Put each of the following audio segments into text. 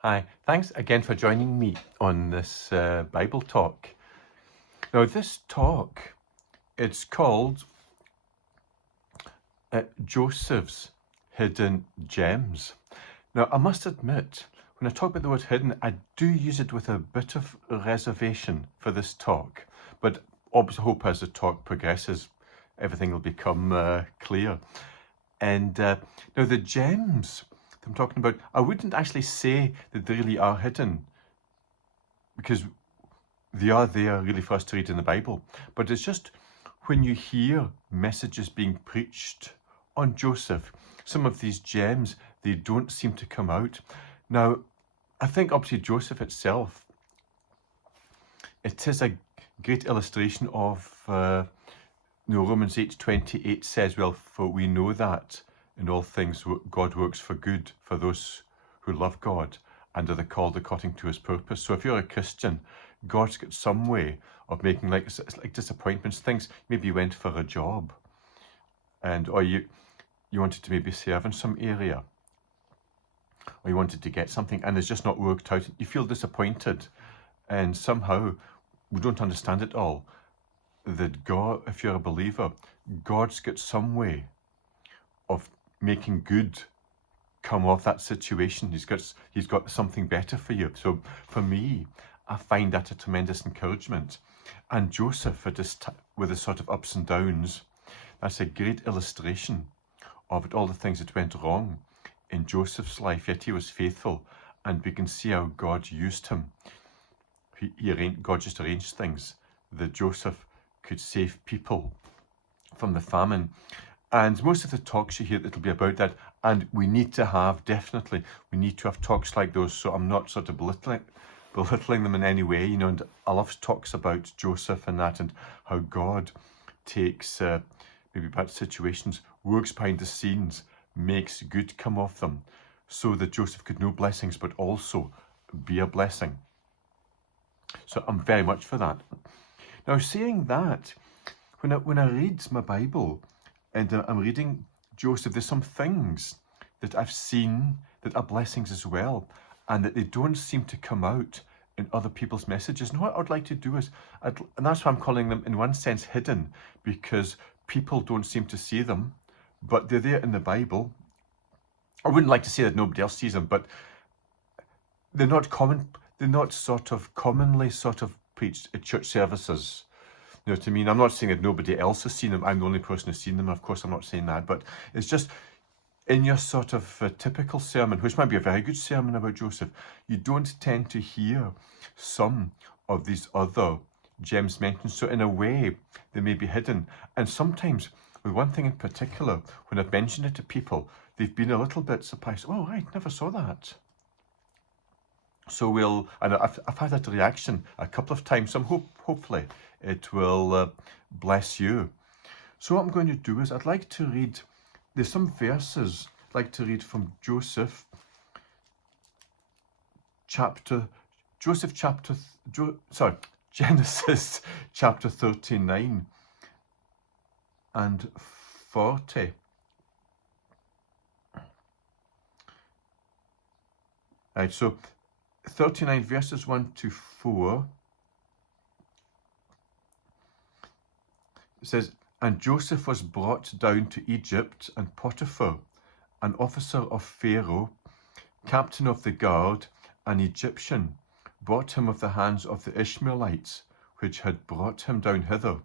Hi, thanks again for joining me on this Bible talk. Now, this talk, it's called Joseph's Hidden Gems. Now, I must admit, when I talk about the word hidden, I do use it with a bit of reservation for this talk. But obviously, hope as the talk progresses, everything will become clear. And now the gems that I'm talking about, I wouldn't actually say that they really are hidden, because they are there really for us to read in the Bible. But it's just when you hear messages being preached on Joseph, some of these gems, they don't seem to come out. Now, I think obviously Joseph itself, it is a great illustration of, Romans 8:28 says, well, for we know that in all things God works for good for those who love God and are called according to his purpose. So if you're a Christian, God's got some way of making, it's like disappointments, things. Maybe you went for a job or you wanted to maybe serve in some area, or you wanted to get something and it's just not worked out. You feel disappointed, and somehow we don't understand it all. That God, if you're a believer, God's got some way of making good come off that situation. He's got something better for you. So for me, I find that a tremendous encouragement. And Joseph, with his sort of ups and downs, that's a great illustration of it, all the things that went wrong in Joseph's life, yet he was faithful, and we can see how God used him. God just arranged things that Joseph could save people from the famine. And most of the talks you hear, it'll be about that. And we need to have talks like those. So I'm not sort of belittling them in any way, and I love talks about Joseph and that, and how God takes maybe bad situations, works behind the scenes, makes good come off them, so that Joseph could know blessings, but also be a blessing. So I'm very much for that. Now, saying that, when I read my Bible and I'm reading Joseph, there's some things that I've seen that are blessings as well, and that they don't seem to come out in other people's messages. And what I'd like to do is, and that's why I'm calling them in one sense hidden, because people don't seem to see them, but they're there in the Bible. I wouldn't like to say that nobody else sees them, but they're not common. They're not commonly preached at church services. You know what I mean? I'm not saying that nobody else has seen them. I'm the only person who's seen them. Of course, I'm not saying that, but it's just in your typical sermon, which might be a very good sermon about Joseph, you don't tend to hear some of these other gems mentioned. So in a way, they may be hidden. And sometimes, with one thing in particular, when I've mentioned it to people, they've been a little bit surprised. Oh, right, never saw that. So I've had that reaction a couple of times. So hopefully it will bless you. So what I'm going to do is I'd like to read, there's some verses I'd like to read from Genesis chapter 39 and 40. Right, so 39 verses 1 to 4. It says, "And Joseph was brought down to Egypt, and Potiphar, an officer of Pharaoh, captain of the guard, an Egyptian, bought him of the hands of the Ishmaelites, which had brought him down hither.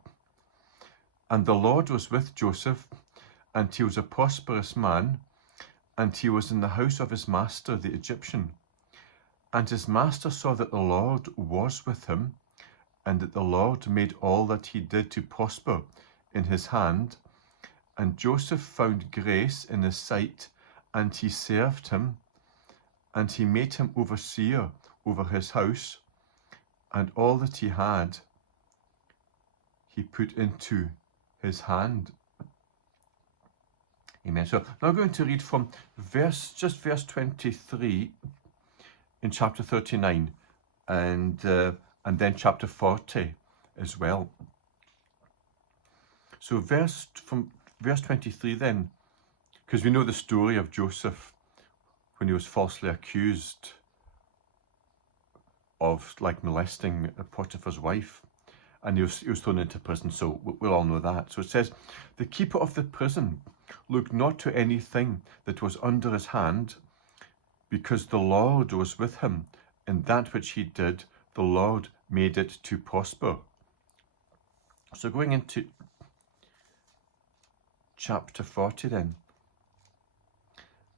And the Lord was with Joseph, and he was a prosperous man, and he was in the house of his master the Egyptian. And his master saw that the Lord was with him, and that the Lord made all that he did to prosper in his hand. And Joseph found grace in his sight, and he served him, and he made him overseer over his house, and all that he had he put into his hand." Amen. So now I'm going to read from verse 23 in chapter 39, and then chapter 40 as well. So from verse 23 then, because we know the story of Joseph when he was falsely accused of like molesting Potiphar's wife, and he was thrown into prison, so we'll all know that. So it says, the keeper of the prison looked not to anything that was under his hand, because the Lord was with him, and that which he did, the Lord made it to prosper. So going into chapter 40 then.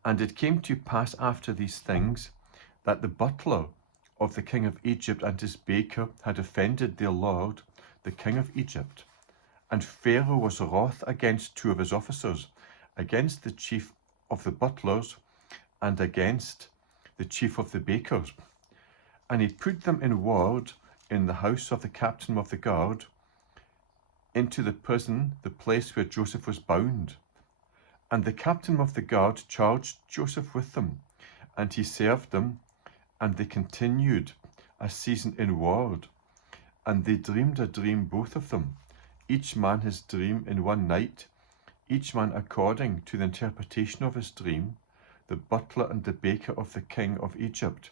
And it came to pass after these things, that the butler of the king of Egypt and his baker had offended their lord, the king of Egypt. And Pharaoh was wroth against two of his officers, against the chief of the butlers, and against the chief of the bakers. And he put them in ward in the house of the captain of the guard, into the prison, the place where Joseph was bound. And the captain of the guard charged Joseph with them, and he served them, and they continued a season in ward. And they dreamed a dream, both of them, each man his dream in one night, each man according to the interpretation of his dream, the butler and the baker of the king of Egypt,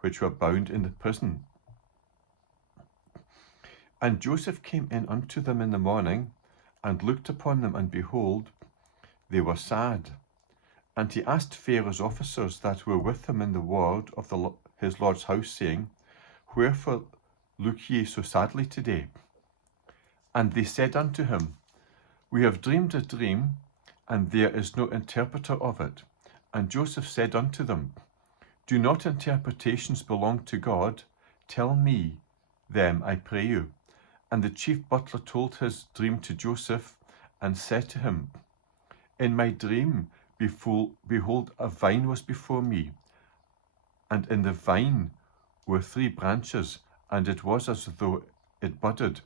which were bound in the prison. And Joseph came in unto them in the morning, and looked upon them, and behold, they were sad. And he asked Pharaoh's officers that were with him in the ward of his lord's house, saying, Wherefore look ye so sadly today? And they said unto him, We have dreamed a dream, and there is no interpreter of it. And Joseph said unto them, Do not interpretations belong to God? Tell me them, I pray you. And the chief butler told his dream to Joseph, and said to him, In my dream, behold, a vine was before me, and in the vine were 3 branches, and it was as though it budded,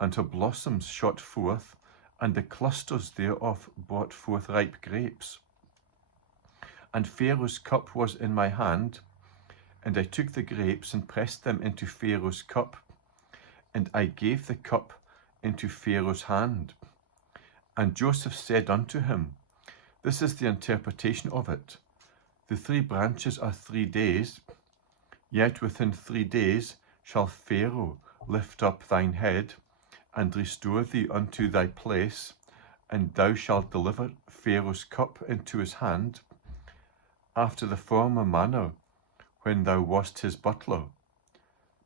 and her blossoms shot forth, and the clusters thereof brought forth ripe grapes. And Pharaoh's cup was in my hand, and I took the grapes and pressed them into Pharaoh's cup, and I gave the cup into Pharaoh's hand. And Joseph said unto him, This is the interpretation of it. The 3 branches are 3 days, yet within 3 days shall Pharaoh lift up thine head, and restore thee unto thy place, and thou shalt deliver Pharaoh's cup into his hand, after the former manner, when thou wast his butler.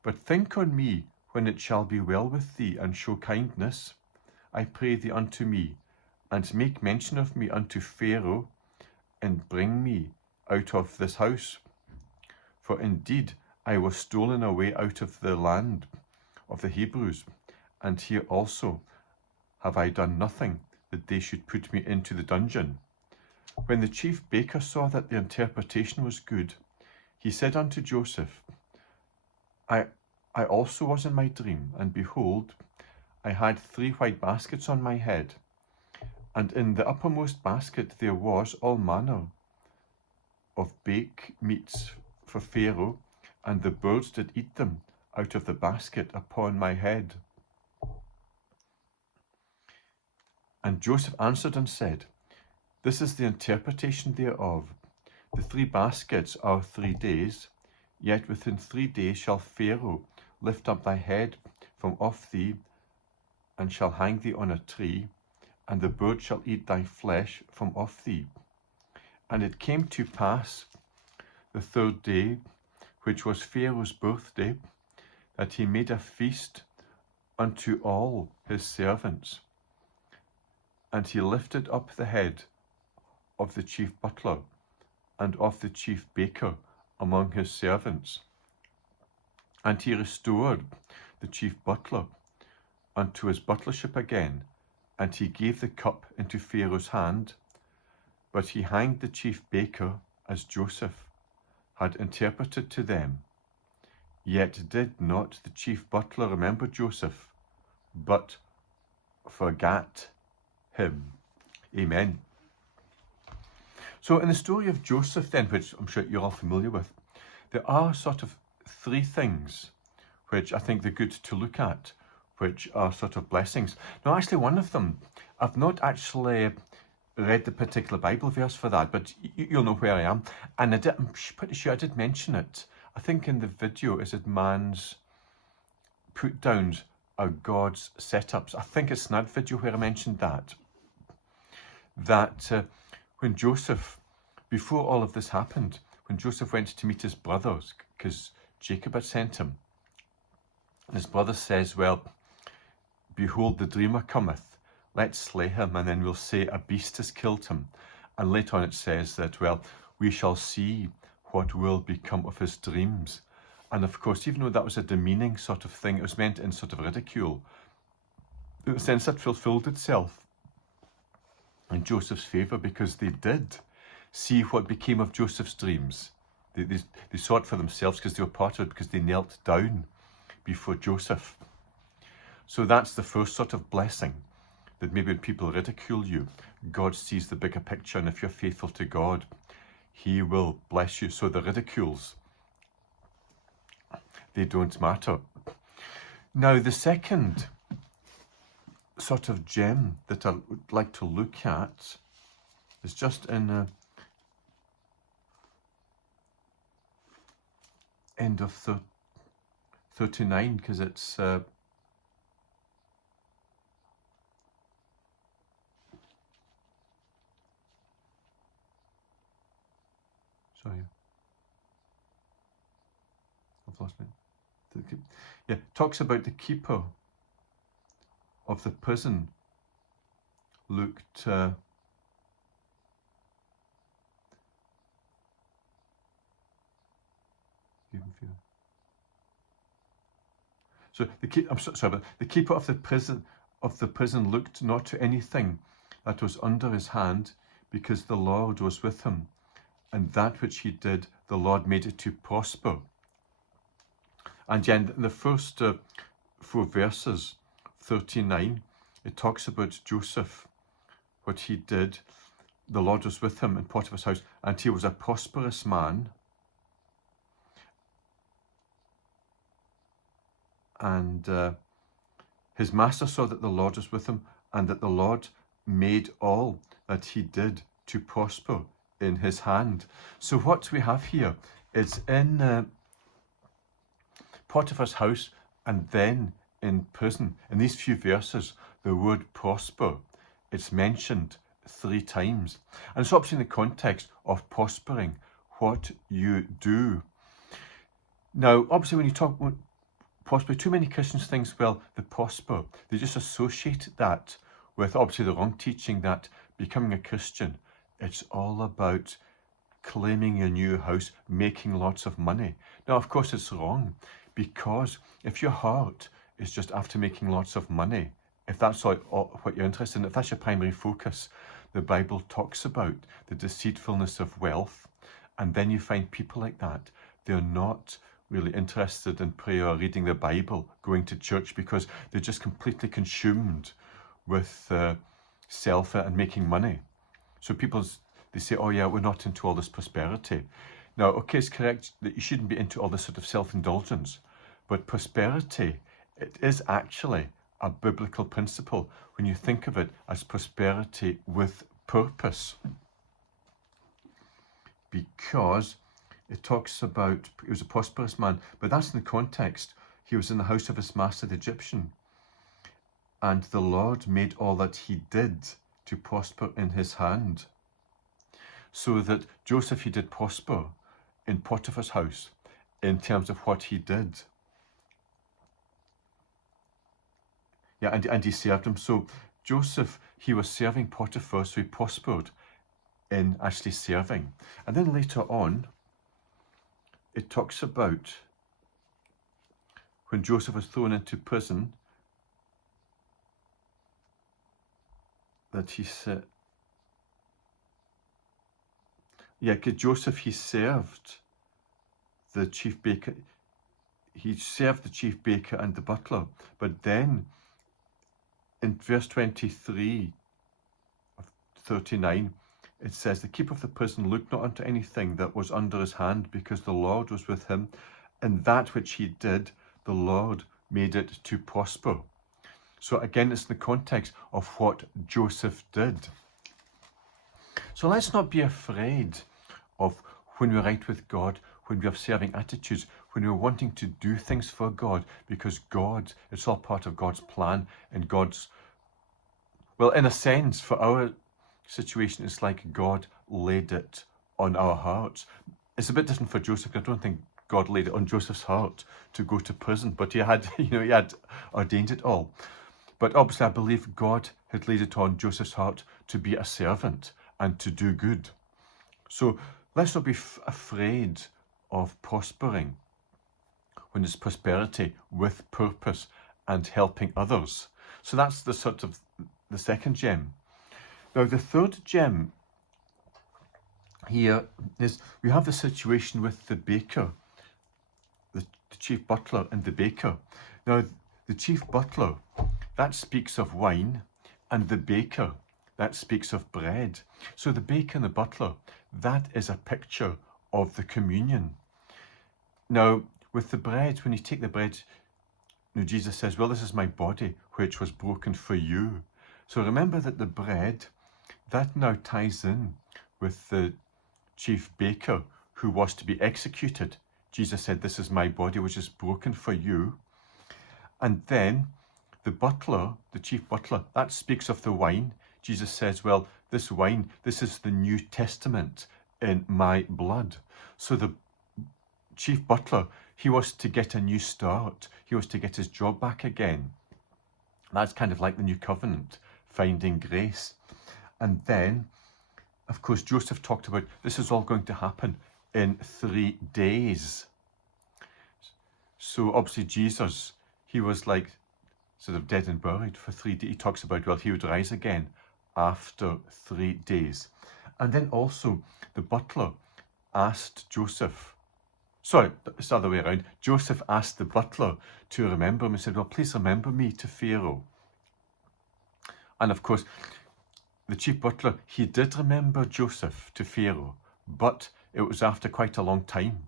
But think on me when it shall be well with thee, and show kindness, I pray thee, unto me, and make mention of me unto Pharaoh, and bring me out of this house. For indeed I was stolen away out of the land of the Hebrews, and here also have I done nothing that they should put me into the dungeon. When the chief baker saw that the interpretation was good, he said unto Joseph, I also was in my dream, and behold, I had 3 white baskets on my head, and in the uppermost basket there was all manner of baked meats for Pharaoh, and the birds did eat them out of the basket upon my head. And Joseph answered and said, This is the interpretation thereof. The 3 baskets are 3 days, yet within 3 days shall Pharaoh lift up thy head from off thee, and shall hang thee on a tree, and the bird shall eat thy flesh from off thee. And it came to pass the 3rd day, which was Pharaoh's birthday, that he made a feast unto all his servants. And he lifted up the head of the chief butler and of the chief baker among his servants. And he restored the chief butler unto his butlership again, and he gave the cup into Pharaoh's hand. But he hanged the chief baker, as Joseph had interpreted to them. Yet did not the chief butler remember Joseph, but forgat him. Amen. So in the story of Joseph then, which I'm sure you're all familiar with, there are sort of 3 things which I think they're good to look at, which are sort of blessings. Now actually one of them, I've not actually read the particular Bible verse for that, but you'll know where I am. And I'm pretty sure I did mention it I think in the video, is it man's put downs are God's setups. I think it's in that video where I mentioned that when Joseph, before all of this happened, when Joseph went to meet his brothers, because Jacob had sent him, and his brother says, well, behold, the dreamer cometh, let's slay him, and then we'll say a beast has killed him. And later on it says that, well, we shall see what will become of his dreams. And of course, even though that was a demeaning sort of thing, it was meant in sort of ridicule. In a sense, that fulfilled itself in Joseph's favour, because they did see what became of Joseph's dreams. They saw it for themselves because they were part of it, because they knelt down before Joseph. So that's the first sort of blessing, that maybe when people ridicule you, God sees the bigger picture, and if you're faithful to God, he will bless you. So the ridicules, they don't matter. Now, the second sort of gem that I would like to look at is just in end of 39, because it's sorry, I've lost it. Yeah, talks about the keeper of the prison looked so the keeper of the prison looked not to anything that was under his hand, because the Lord was with him, and that which he did, the Lord made it to prosper. And in the first 4 verses, 39, it talks about Joseph, what he did. The Lord was with him in Potiphar's house, and he was a prosperous man. And his master saw that the Lord was with him, and that the Lord made all that he did to prosper in his hand. So what we have here is in Potiphar's house and then in prison. In these few verses, the word prosper, it's mentioned 3 times. And it's obviously in the context of prospering, what you do. Now, obviously when you talk about prosper, too many Christians think, well, the prosper, they just associate that with obviously the wrong teaching that becoming a Christian, it's all about claiming a new house, making lots of money. Now, of course, it's wrong, because if your heart is just after making lots of money, if that's what you're interested in, if that's your primary focus, the Bible talks about the deceitfulness of wealth. And then you find people like that, they're not really interested in prayer or reading the Bible, going to church, because they're just completely consumed with self and making money. So they say, oh yeah, we're not into all this prosperity. Now, okay, it's correct that you shouldn't be into all this sort of self-indulgence, but prosperity, it is actually a biblical principle when you think of it as prosperity with purpose. Because it talks about, he was a prosperous man, but that's in the context. He was in the house of his master, the Egyptian. And the Lord made all that he did to prosper in his hand. So that Joseph, he did prosper in Potiphar's house in terms of what he did. Yeah, and he served him. So Joseph, he was serving Potiphar, so he prospered in actually serving. And then later on, it talks about when Joseph was thrown into prison, that he said, yeah, because Joseph, he served the chief baker. He served the chief baker and the butler. But then in verse 23 of 39, it says, the keeper of the prison looked not unto anything that was under his hand, because the Lord was with him, and that which he did, the Lord made it to prosper. So again, it's in the context of what Joseph did. So let's not be afraid of when we're right with God, when we have serving attitudes, when we're wanting to do things for God, because God, it's all part of God's plan and God's, well, in a sense, for our situation, it's like God laid it on our hearts. It's a bit different for Joseph. I don't think God laid it on Joseph's heart to go to prison, but he had, he had ordained it all. But obviously, I believe God had laid it on Joseph's heart to be a servant and to do good. So let's not be afraid of prospering when it's prosperity with purpose and helping others. So that's the sort of the second gem. Now, the third gem here is we have the situation with the baker, the chief butler and the baker. Now, the chief butler, that speaks of wine, and the baker, that speaks of bread. So the baker and the butler, that is a picture of the communion. Now, with the bread, when you take the bread, Jesus says, well, this is my body, which was broken for you. So remember that the bread, that now ties in with the chief baker who was to be executed. Jesus said, this is my body, which is broken for you. And then the butler, the chief butler, that speaks of the wine. Jesus says, well, this wine, this is the New Testament in my blood. So the chief butler, he was to get a new start. He was to get his job back again. That's kind of like the new covenant, finding grace. And then, of course, Joseph talked about this is all going to happen in 3 days. So obviously Jesus, he was like sort of dead and buried for 3 days. He talks about, well, he would rise again after 3 days. And then also the butler asked Joseph, sorry, it's the other way around. Joseph asked the butler to remember him. He said, well, please remember me to Pharaoh. And of course, the chief butler, he did remember Joseph to Pharaoh, but it was after quite a long time.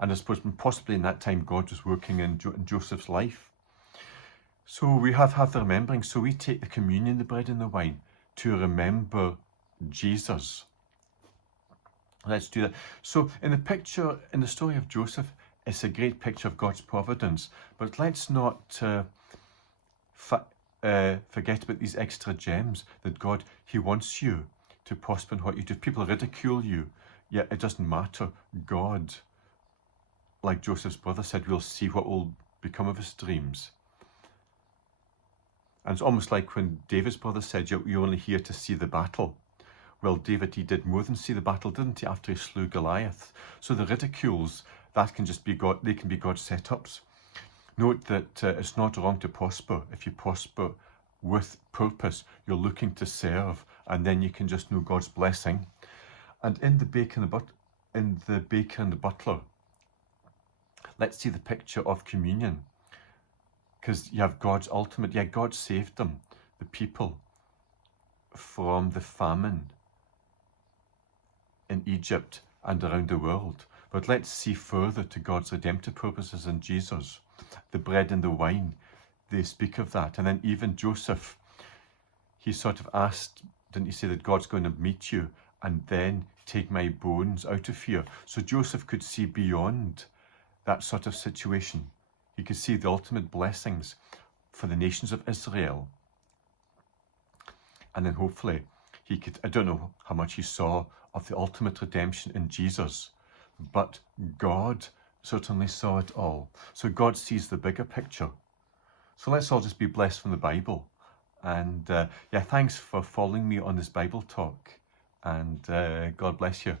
And I suppose possibly in that time, God was working in Joseph's life. So we have the remembering. So we take the communion, the bread and the wine, to remember Jesus. Let's do that. So in the picture, in the story of Joseph, it's a great picture of God's providence. But let's not forget about these extra gems that God, he wants you to prosper in what you do. If people ridicule you, yet it doesn't matter. God, like Joseph's brother said, we'll see what will become of his dreams. And it's almost like when David's brother said, you're only here to see the battle. Well, David, he did more than see the battle, didn't he, after he slew Goliath? So the ridicules, that can just be God, they can be God's setups. Note that it's not wrong to prosper. If you prosper with purpose, you're looking to serve, and then you can just know God's blessing. And in the baker and the butler, let's see the picture of communion. Because you have God's ultimate, God saved them, the people, from the famine in Egypt and around the world. But let's see further to God's redemptive purposes in Jesus. The bread and the wine, they speak of that. And then even Joseph, he sort of asked, didn't he say that God's going to meet you and then take my bones out of here? So Joseph could see beyond that sort of situation. He could see the ultimate blessings for the nations of Israel. And then hopefully he could, I don't know how much he saw of the ultimate redemption in Jesus, but God certainly saw it all. So God sees the bigger picture. So let's all just be blessed from the Bible. And thanks for following me on this Bible talk. And God bless you.